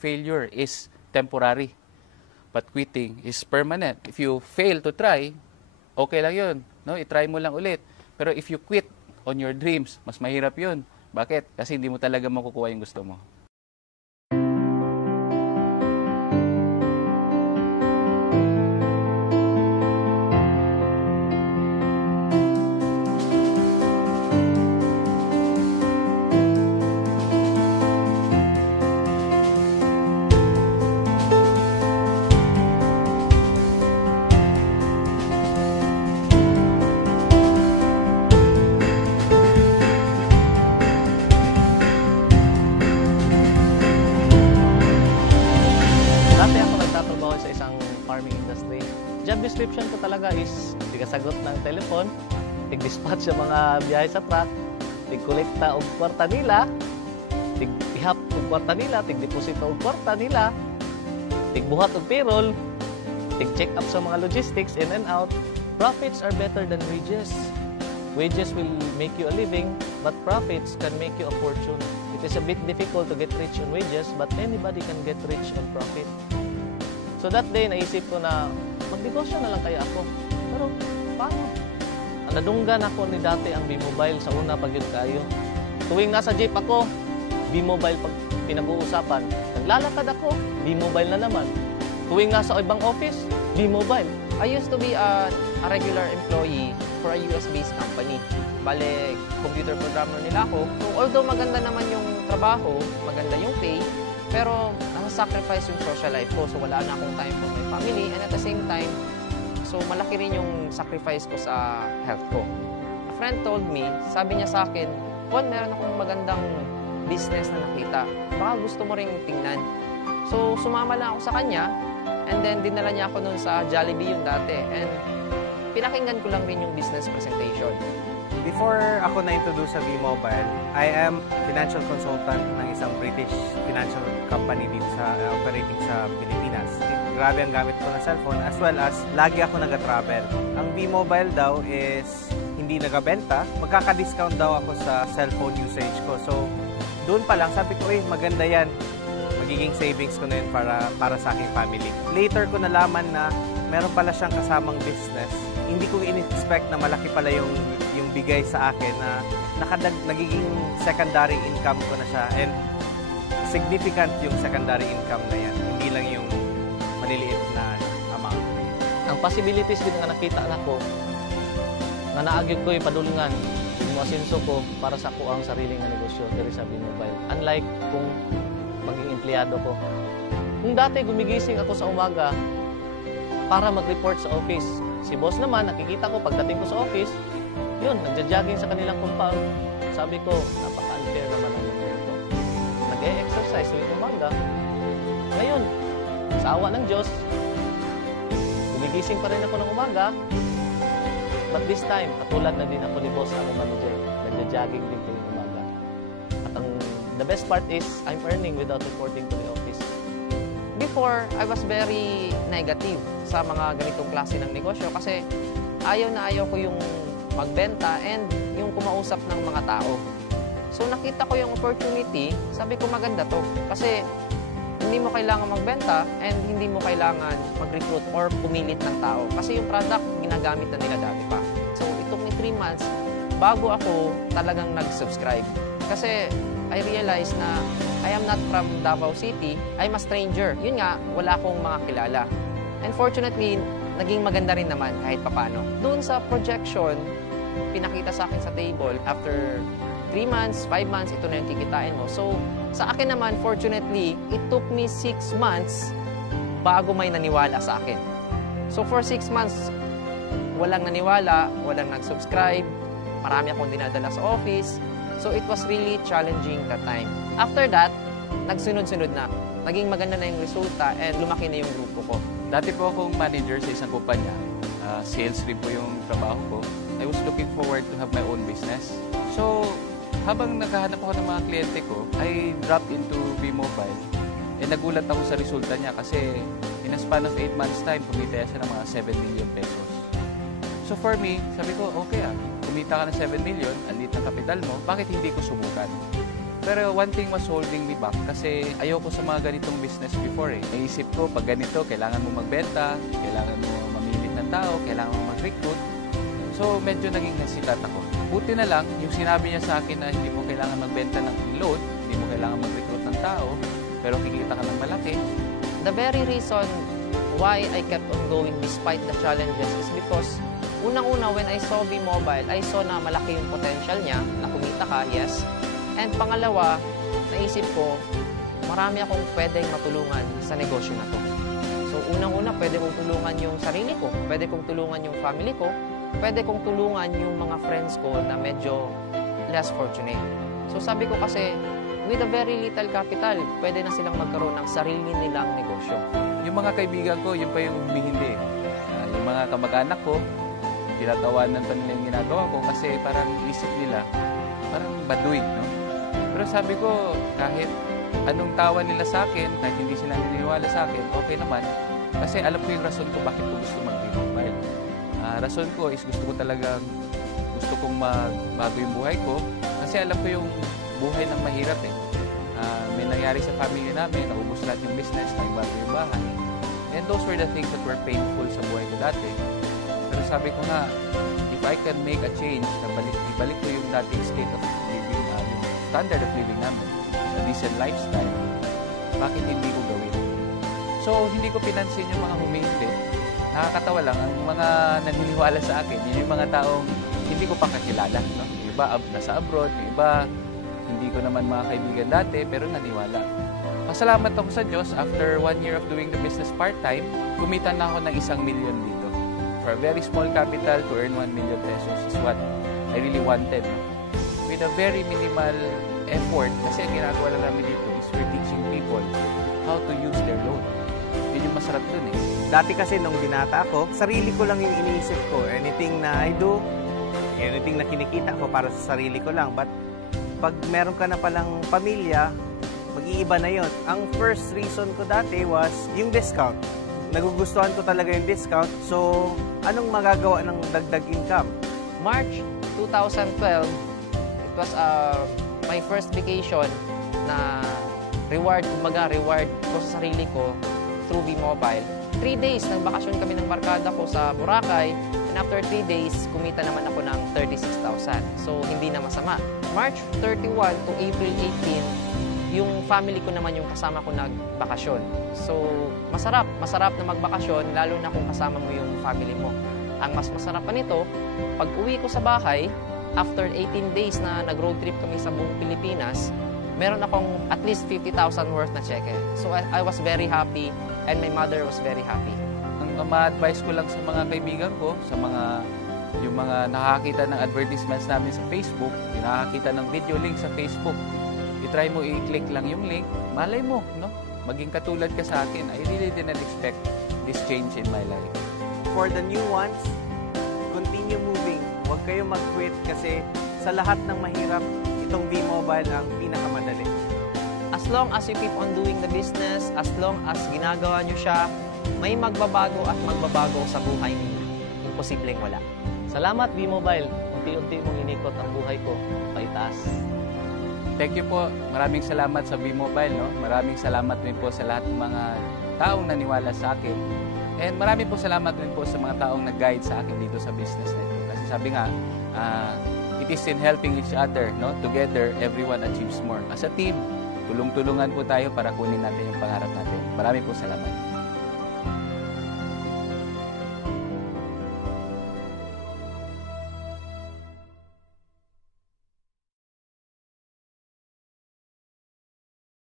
Failure is temporary, but quitting is permanent. If you fail to try, okay lang yun. No? I-try mo lang ulit. Pero if you quit on your dreams, mas mahirap yun. Bakit? Kasi hindi mo talaga makukuha yung gusto mo. Job description ko talaga is tigasagot ng telepon, tig-dispatch sa mga biyahe sa truck, tig-kolekta og kwarta nila, tig-ihap og kwarta nila, tig-deposito og kwarta nila, tig-buhat og payroll, tig-check up sa mga logistics in and out. Profits are better than wages. Wages will make you a living, but profits can make you a fortune. It is a bit difficult to get rich on wages, but anybody can get rich on profit. So that day, naisip ko na magnegosyo na lang kaya ako. Pero paano? Nadunggan ako ni dati ang B-Mobile sa una pag yun kayo. Tuwing nasa jeep ako, B-Mobile pag pinag-uusapan. Naglalakad ako, B-Mobile na naman. Tuwing nasa ibang office, B-Mobile. I used to be a regular employee for a US-based company. Bale, computer programmer nila ako. So, although maganda naman yung trabaho, maganda yung pay, pero nasa-sacrifice yung social life ko. So, wala na akong time for my family. And at the same time, so malaki rin yung sacrifice ko sa health ko. A friend told me, sabi niya sa akin, Juan, meron akong magandang business na nakita. Baka gusto mo ring tingnan. So, sumama lang ako sa kanya. And then, dinala niya ako nun sa Jollibee yung dati. And pinakinggan ko lang rin yung business presentation. Before ako na-introduce sa B-Mobile, I am financial consultant ng isang British financial company dito sa operating sa Pilipinas. Grabe ang gamit ko ng cellphone as well as lagi ako nag-travel. Ang B-Mobile daw is hindi nagabenta. Magkaka-discount daw ako sa cellphone usage ko. So, doon pa lang sabi ko, maganda yan. Magiging savings ko na yun para sa aking family. Later ko nalaman na meron pala siyang kasamang business. Hindi ko in-expect na malaki pala yung bigay sa akin na nagiging secondary income ko na siya and significant yung secondary income na yan. Hindi lang yung maliliit na amount. Ang possibilities din nga nakita na ko na naagid ko yung padulungan yung asenso ko para sa ko ang sariling na negosyo diri sa B-Mobile. Unlike kung maging empleyado ko. Kung dati gumigising ako sa umaga para mag-report sa office. Si boss naman, nakikita ko pagdating ko sa office, yun, nagja-jogging sa kanilang compound. Sabi ko, napaka-unfair naman ang mundo ko. Nag-e-exercise tuwing umaga. Ngayon, sa awa ng Diyos, gumigising pa rin ako ng umaga. But this time, katulad na din ako ni boss ang manager. Nagja-jogging din tuwing umaga. At the best part is, I'm earning without reporting to the office. Before, I was very negative sa mga ganitong klase ng negosyo kasi ayaw na ayaw ko yung magbenta and yung kumausap ng mga tao. So nakita ko yung opportunity, sabi ko maganda to kasi hindi mo kailangan magbenta and hindi mo kailangan mag-recruit or pumilit ng tao kasi yung product ginagamit na nila dati pa. So it took me 3 months bago ako talagang nag-subscribe kasi I realized na I am not from Davao City, I'm a stranger. Yun nga, wala akong mga kilala. And fortunately, naging maganda rin naman kahit papano. Doon sa projection, pinakita sa akin sa table, after 3 months, 5 months, ito na yung kikitain mo. So, sa akin naman, fortunately, it took me 6 months bago may naniwala sa akin. So, for 6 months, walang naniwala, walang nag-subscribe, marami akong dinadala sa office. So, it was really challenging that time. After that, nagsunod-sunod na. Naging maganda na yung resulta and lumaki na yung grupo ko. Dati po akong manager sa isang kumpanya. Sales rin po yung trabaho ko. I was looking forward to have my own business. So, habang naghahanap ako ng mga kliyente ko, I dropped into B-Mobile. Nagulat ako sa resulta niya kasi in a span of 8 months time, kumita siya ng mga 7 million pesos. So for me, sabi ko, okay kumita ka ng 7 million, andito ang kapital mo, bakit hindi ko subukan? Pero one thing was holding me back kasi ayoko sa mga ganitong business before eh. Naisip ko, pag ganito, kailangan mo magbenta, kailangan mo mamili ng tao, kailangan mo mag-recruit. So, medyo naging hesitant ako. Buti na lang, yung sinabi niya sa akin na hindi mo kailangan magbenta ng load, hindi mo kailangan mag-recruit ng tao, pero kikita ka ng malaki. The very reason why I kept on going despite the challenges is because unang-una, when I saw V-Mobile, I saw na malaki yung potential niya, na kumita ka, yes. And pangalawa, naisip ko, marami akong pwedeng matulungan sa negosyo na to. So, unang-una, pwede kong tulungan yung sarili ko, pwede kong tulungan yung family ko, pwede kong tulungan yung mga friends ko na medyo less fortunate. So, sabi ko kasi, with a very little capital, pwede na silang magkaroon ng sarili nilang negosyo. Yung mga kaibigan ko, yun pa yung humihindi. Yung mga kamag-anak ko, tinatawanan pa nila yung ginagawa ko kasi parang isip nila, parang baduy, no? Pero sabi ko, kahit anong tawa nila sa akin, kahit hindi sila naniniwala sa akin, okay naman. Kasi alam ko yung rason ko bakit ko gusto mag-V-Mobile. Rason ko is gusto kong magbago yung buhay ko kasi alam ko yung buhay ng mahirap eh. May nangyari sa family namin, naubos lahat yung business, nagbago yung bahay. And those were the things that were painful sa buhay ko dati. Pero sabi ko nga, if I can make a change, ibalik ko yung dating state of living, yung standard of living namin, a decent lifestyle, bakit hindi ko gawin? So, hindi ko pinansin yung mga humihindi. Nakakatawa lang, ang mga naniniwala sa akin, yun yung mga taong hindi ko pa kakilala. No? Yung iba nasa abroad, yung iba hindi ko naman mga kaibigan dati, pero naniwala. Pasalamat ako sa Diyos, after 1 year of doing the business part-time, kumita na ako ng 1 million dito. For a very small capital, to earn 1 million pesos is what I really wanted. No? With a very minimal effort, kasi ang ginagawa lang namin dito is we're teaching people how to use their loan. Yun yung masarap dun eh. Dati kasi nung binata ako, sarili ko lang yung iniisip ko. Anything na I do, anything na kinikita ko para sa sarili ko lang. But pag meron ka na palang pamilya, mag-iiba na yon. Ang first reason ko dati was yung discount. Nagugustuhan ko talaga yung discount. So, anong magagawa ng dagdag income? March 2012, it was my first vacation na reward ko sa sarili ko through V-Mobile. 3 days, nagbakasyon kami ng barkada ko sa Boracay, and after 3 days, kumita naman ako ng 36,000. So, hindi na masama. March 31 to April 18, yung family ko naman yung kasama ko nagbakasyon. So, masarap na magbakasyon, lalo na kung kasama mo yung family mo. Ang mas masarap pa nito, pag uwi ko sa bahay, after 18 days na nag-road trip kami sa buong Pilipinas, meron akong at least 50,000 worth na cheque. So, I was very happy, and my mother was very happy. Ang ma-advise ko lang sa mga kaibigan ko, sa yung mga nakakita ng advertisements namin sa Facebook, yung nakakita ng video link sa Facebook, i-try mo i-click lang yung link, malay mo, no? Maging katulad ka sa akin. I really didn't expect this change in my life. For the new ones, continue moving. Huwag kayo mag-quit kasi sa lahat ng mahirap, itong V-Mobile ang pinakamadali. As long as you keep on doing the business, as long as ginagawa nyo siya, may magbabago at magbabago sa buhay ninyo. Imposibleng wala. Salamat, V-Mobile. Unti-unti mong inikot ang buhay ko paitaas. Thank you po. Maraming salamat sa V-Mobile. No? Maraming salamat din po sa lahat ng mga taong naniwala sa akin. And maraming po salamat din po sa mga taong nag-guide sa akin dito sa business na ito. Kasi sabi nga, it is in helping each other. No? Together, everyone achieves more. As a team, tulong-tulungan po tayo para kunin natin yung pangarap natin. Maraming po salamat.